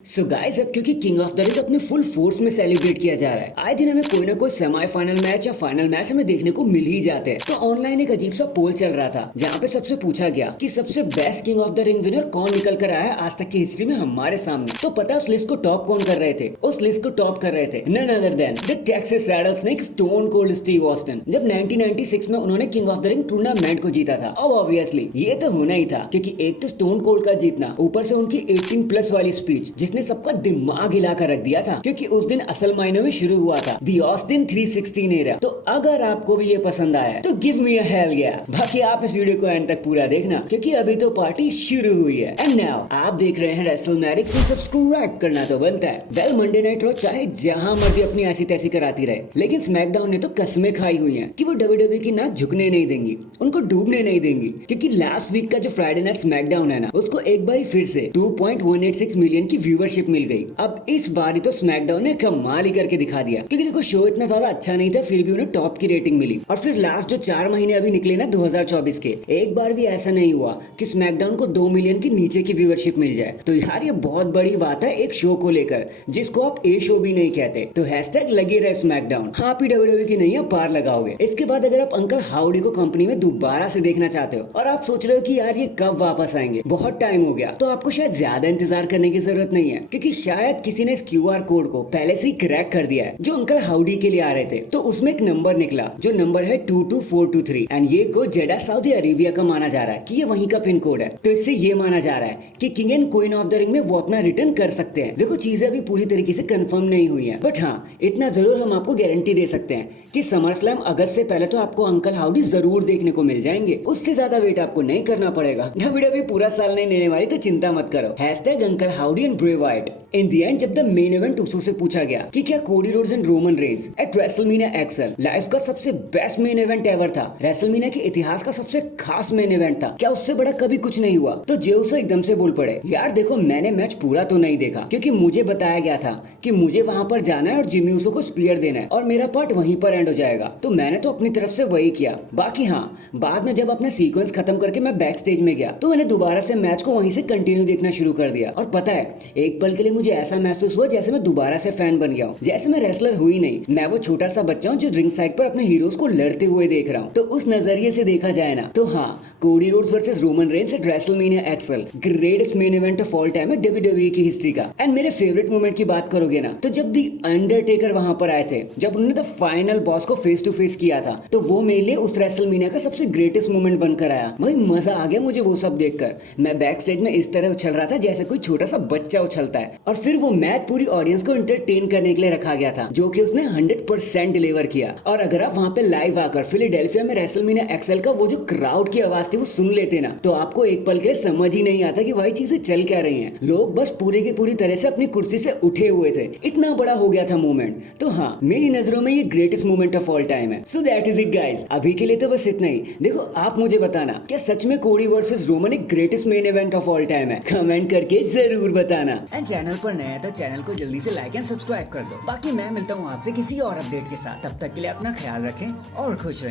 So guys, अब क्योंकि king of the ring अपने फुल फोर्स में सेलिब्रेट किया जा रहा है, आए दिन हमें कोई ना कोई सेमीफाइनल मैच या फाइनल मैच हमें देखने को मिल ही जाते हैं। तो ऑनलाइन एक अजीब सा पोल चल रहा था जहाँ पे सबसे पूछा गया कि सबसे best king of the ring winner कौन निकल कर आया है आज तक की हिस्ट्री में हमारे सामने। तो पता उस लिस्ट को टॉप कौन कर रहे थे? उस लिस्ट को टॉप कर रहे थे none other than the Texas Rattlesnake Stone Cold Steve Austin, जब 1996 में उन्होंने King of the Ring tournament को जीता था। अब ऑब्वियसली ये तो होना ही था, क्योंकि एक तो स्टोन कोल्ड का जीतना, ऊपर से उनकी 18+ वाली स्पीच जिसने सबका दिमाग हिला कर रख दिया था, क्योंकि उस दिन असल मायने में शुरू हुआ था दी ऑस्टिन 316 एरा। तो अगर आपको भी ये पसंद आया तो गिव मी अ हेल या। बाकी आप इस वीडियो को एंड तक पूरा देखना, क्योंकि अभी तो पार्टी शुरू हुई है। एंड नाउ आप देख रहे हैं रेसलमैनिक से सब्सक्राइब करना तो बनता है। वेल, मंडे नाइट रॉ चाहे जहां मर्जी अपनी ऐसी तैसी कराती रहे, लेकिन स्मैकडाउन ने तो कस्में खाई हुई हैं कि वो WWE की नाक झुकने नहीं देंगी, उनको डूबने नहीं देंगी। क्योंकि लास्ट वीक का जो फ्राइडे नाइट स्मैकडाउन है ना, उसको एक बार फिर से 2.186 मिलियन की व्यूवरशिप मिल गई। अब इस बार तो स्मैकडाउन ने कमाल ही करके दिखा दिया, क्योंकि देखो शो इतना ज्यादा अच्छा नहीं था, फिर भी उन्हें टॉप की रेटिंग मिली। और फिर लास्ट जो 4 महीने अभी निकले ना 2024 के, एक बार भी ऐसा नहीं हुआ कि स्मैकडाउन को 2 मिलियन की नीचे की व्यूवरशिप मिल जाए। तो यार ये बहुत बड़ी बात है एक शो को लेकर, जिसको आप ए शो भी नहीं कहते। तो हैशटैग लगे रहे स्मैकडाउन। हाँ, आप WWE की नहीं है, पार लगाओगे। इसके बाद अगर आप अंकल हाउडी को कंपनी में दोबारा से देखना चाहते हो और आप सोच रहे हो कि यार ये कब वापस आएंगे, बहुत टाइम हो गया, तो आपको शायद ज्यादा इंतजार करने की जरूरत नहीं है, क्योंकि शायद किसी ने इस QR कोड को पहले से ही क्रैक कर दिया है जो अंकल हाउडी के लिए आ रहे थे। तो उसमें एक नंबर निकला जो नंबर है 22423, एंड ये कोड जेडा सऊदी अरेबिया का माना जा रहा है कि ये वहीं का पिन कोड है। तो इससे ये माना जा रहा है कि king and queen of the ring में वो अपना रिटर्न कर सकते हैं। देखो चीजें अभी पूरी तरीके से कंफर्म नहीं हुई है, बट हाँ इतना जरूर हम आपको गारंटी दे सकते हैं कि समर स्लैम अगस्त से पहले तो आपको अंकल हाउडी जरूर देखने को मिल जाएंगे। उससे ज्यादा वेट आपको नहीं करना पड़ेगा। WWE पूरा साल नहीं लेने वाली, तो चिंता मत करो। Hashtag uncle howdy and Bray Wyatt. In the and जब द मेन इवेंट उसो से पूछा गया कि क्या Cody Rhodes and Roman Reigns eight WrestleMania XL life का सबसे बेस्ट मेन इवेंट एवर था, रेसलमेनिया के इतिहास का सबसे खास मेन इवेंट था, क्या उससे बड़ा कभी कुछ नहीं हुआ? तो जेउसो एकदम से बोल पड़े, यार देखो मैंने मैच पूरा तो नहीं देखा, क्योंकि मुझे बताया गया था कि मुझे वहां पर जाना है और जिमी ऊसो को स्पीयर देना है और मेरा पार्ट वहीं पर एंड हो जाएगा। तो मैंने तो अपनी तरफ से वही किया। बाकी हाँ, बाद में जब अपना सीक्वेंस खत्म करके मैं बैक स्टेज में गया तो मैंने दोबारा से मैच को वहीं से कंटिन्यू देखना शुरू कर दिया। और पता है, एक पल के लिए मुझे ऐसा महसूस हुआ जैसे मैं दोबारा से फैन बन गया हूँ, जैसे मैं रेसलर हुई नहीं, मैं वो छोटा सा बच्चा हूँ जो रिंग साइड पर अपने हीरोज को लड़ते हुए देख रहा हूँ। तो उस नजरिए से देखा जाए ना, तो हाँ, Cody Rhodes versus Roman Reigns eight WrestleMania XL greatest main event of all time है WWE की हिस्ट्री का। एंड मेरे फेवरेट मोमेंट की बात करोगे ना, तो जब दी अंडरटेकर वहां पर आए थे, जब उन्होंने द फाइनल बॉस को फेस टू फेस किया था, तो वो मेरे लिए उस रेसलमेनिया का सबसे ग्रेटेस्ट मोमेंट बनकर आया। भाई मजा आ गया मुझे वो सब देखकर। मैं बैक स्टेज में इस तरह उछल रहा था जैसे कोई छोटा सा बच्चा उछलता है। और फिर वो मैच पूरी ऑडियंस को एंटरटेन करने के लिए रखा गया था, जो कि उसने 100% डिलीवर किया। और अगर आप वहां पे लाइव आकर फिलाडेल्फिया में रेसलमेनिया एक्सएल का वो जो क्राउड की आवाज थी वो सुन लेते ना, तो आपको एक पल के लिए समझ ही नहीं आता कि वही चीजें चल क्या रही हैं। लोग बस पूरी की पूरी तरह से अपनी कुर्सी से उठे हुए थे, इतना बड़ा हो गया था मोमेंट। तो हाँ, मेरी नजरों में ये greatest moment of all time है। So that is it guys, अभी के लिए तो बस इतना ही। देखो आप मुझे बताना, क्या सच में कोडी वर्सेस रोमन एक greatest main event of all time है? कमेंट करके जरूर बताना। एंड चैनल पर नया है तो चैनल को जल्दी से लाइक एंड सब्सक्राइब कर दो। बाकी मैं मिलता हूँ आपसे किसी और अपडेट के साथ, तब तक के लिए अपना ख्याल रखें और खुश रहें।